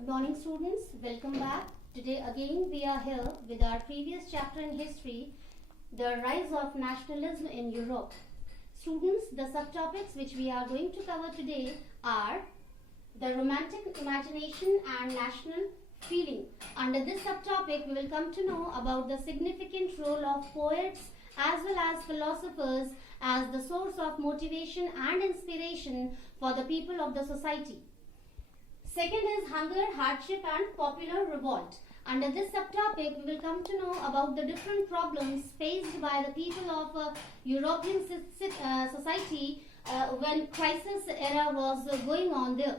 Good morning, students. Welcome back. Today again we are here with our previous chapter in history, the rise of nationalism in Europe. Students, the subtopics which we are going to cover today are the romantic imagination and national feeling. Under this subtopic, we will come to know about the significant role of poets as well as philosophers as the source of motivation and inspiration for the people of the society. Second is hunger, hardship and popular revolt. Under this subtopic, we will come to know about the different problems faced by the people of European society when crisis era was going on there.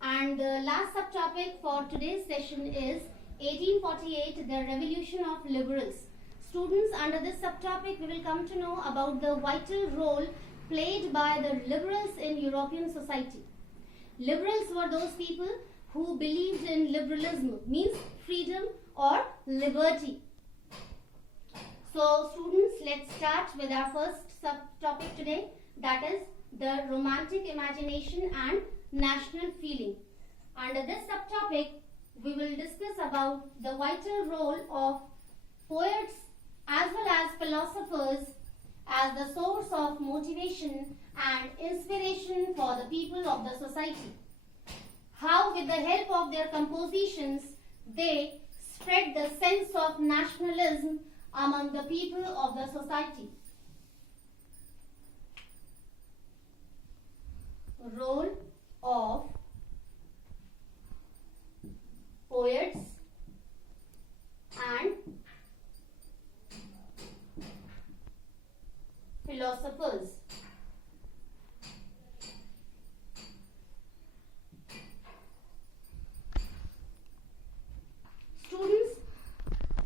And the last subtopic for today's session is 1848, the revolution of liberals. Students, under this subtopic, we will come to know about the vital role played by the liberals in European society. Liberals were those people who believed in liberalism, means freedom or liberty. So students, let's start with our first subtopic today, that is the romantic imagination and national feeling. Under this subtopic, we will discuss about the vital role of poets as well as philosophers as the source of motivation and inspiration for the people of the society. How with the help of their compositions they spread the sense of nationalism among the people of the society. Role of poets and philosophers. Students,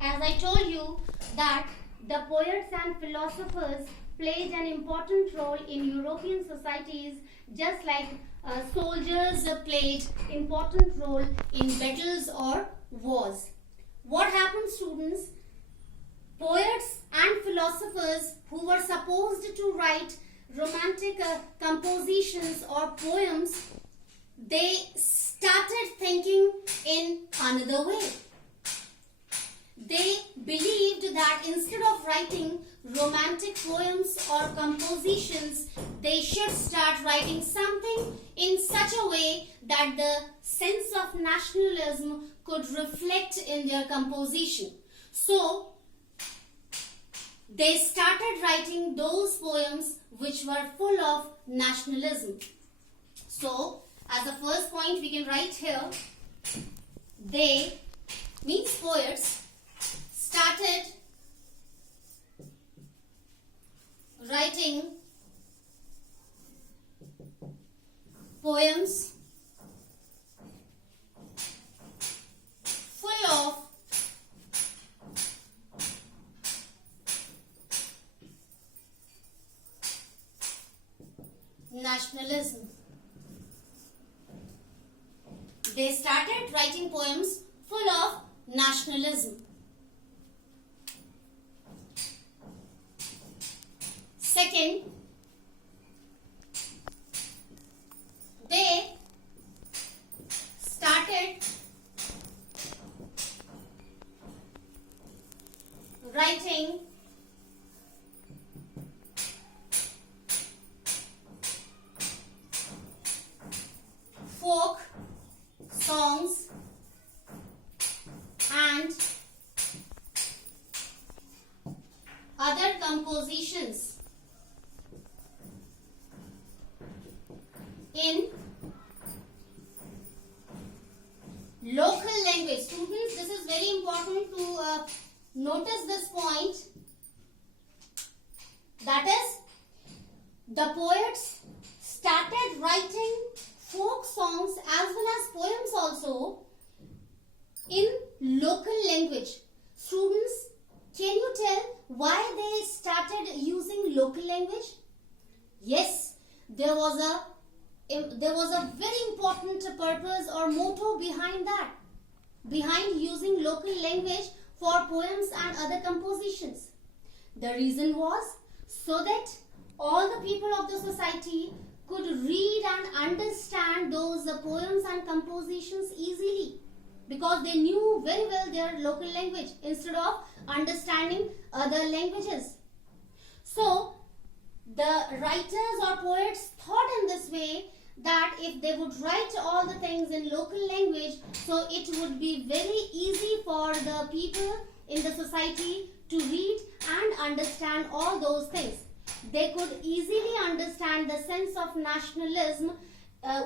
as I told you that the poets and philosophers played an important role in European societies, just like soldiers played important role in battles or wars. What happened, students? Poets and philosophers who were supposed to write romantic compositions or poems, they started thinking in another way. They believed that instead of writing romantic poems or compositions, they should start writing something in such a way that the sense of nationalism could reflect in their composition. So, they started writing those poems which were full of nationalism. So, as a first point we can write here, they, means poets, started writing poems full of nationalism. They started writing poems full of nationalism. Second, they started writing folk songs and other compositions in local language. Students, this is very important to notice this point. That is, the poets started writing folk songs as well as poems also in local language. Students, can you tell why they started using local language? Yes, there was a very important purpose or motto behind that, behind using local language for poems and other compositions. The reason was so that all the people of the society could read and understand those poems and compositions easily, because they knew very well their local language instead of understanding other languages. So the writers or poets thought in this way that if they would write all the things in local language, so it would be very easy for the people in the society to read and understand all those things. They could easily understand the sense of nationalism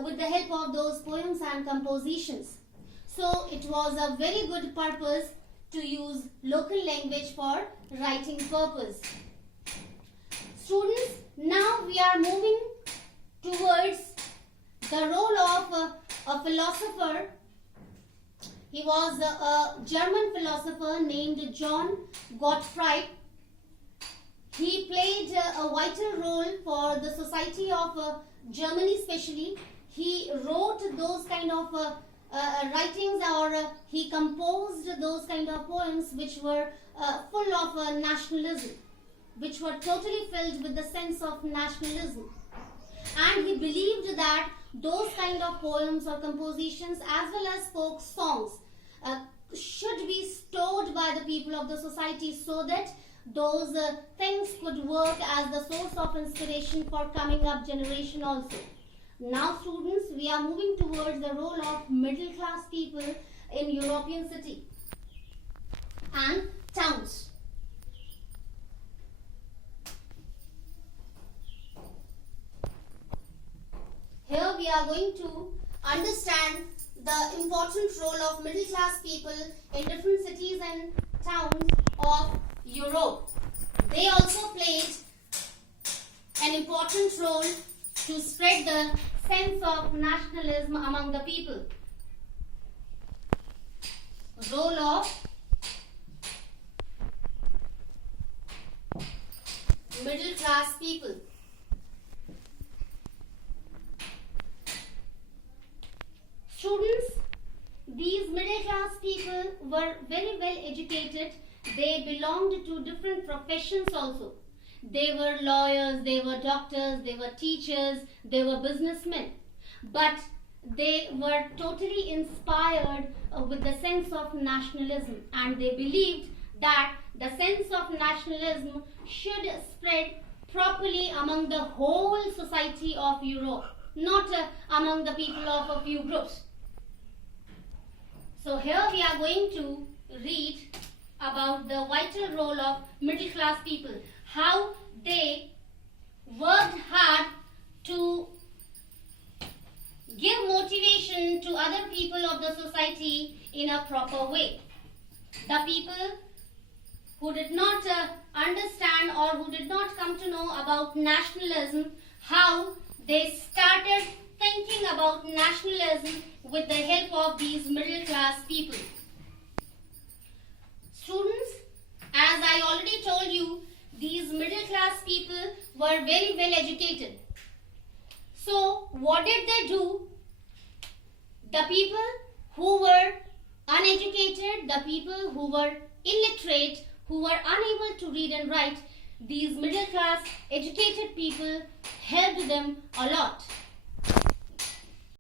with the help of those poems and compositions. So it was a very good purpose to use local language for writing purpose. Students, now we are moving towards the role of a philosopher. He was a German philosopher named John Gottfried. He played a vital role for the society of Germany especially. He wrote those kind of writings, or he composed those kind of poems which were full of nationalism, which were totally filled with the sense of nationalism. And he believed that those kind of poems or compositions as well as folk songs should be stored by the people of the society, so that those things could work as the source of inspiration for coming up generation also. Now students, we are moving towards the role of middle class people in European city and towns. Here we are going to understand the important role of middle class people in different cities and towns of Europe. They also played an important role to spread the sense of nationalism among the people. Role of middle class people. Students, these middle class people were very well educated. They belonged to different professions also. They were lawyers, they were doctors, they were teachers, they were businessmen. But they were totally inspired with the sense of nationalism, and they believed that the sense of nationalism should spread properly among the whole society of Europe, not among the people of a few groups. So here we are going to read about the vital role of middle class people, how they worked hard to give motivation to other people of the society in a proper way. The people who did not understand or who did not come to know about nationalism, how they started thinking about nationalism with the help of these middle class people. Students, as I already told you, these middle class people were very well educated. So what did they do? The people who were uneducated, the people who were illiterate, who were unable to read and write, these middle class educated people helped them a lot.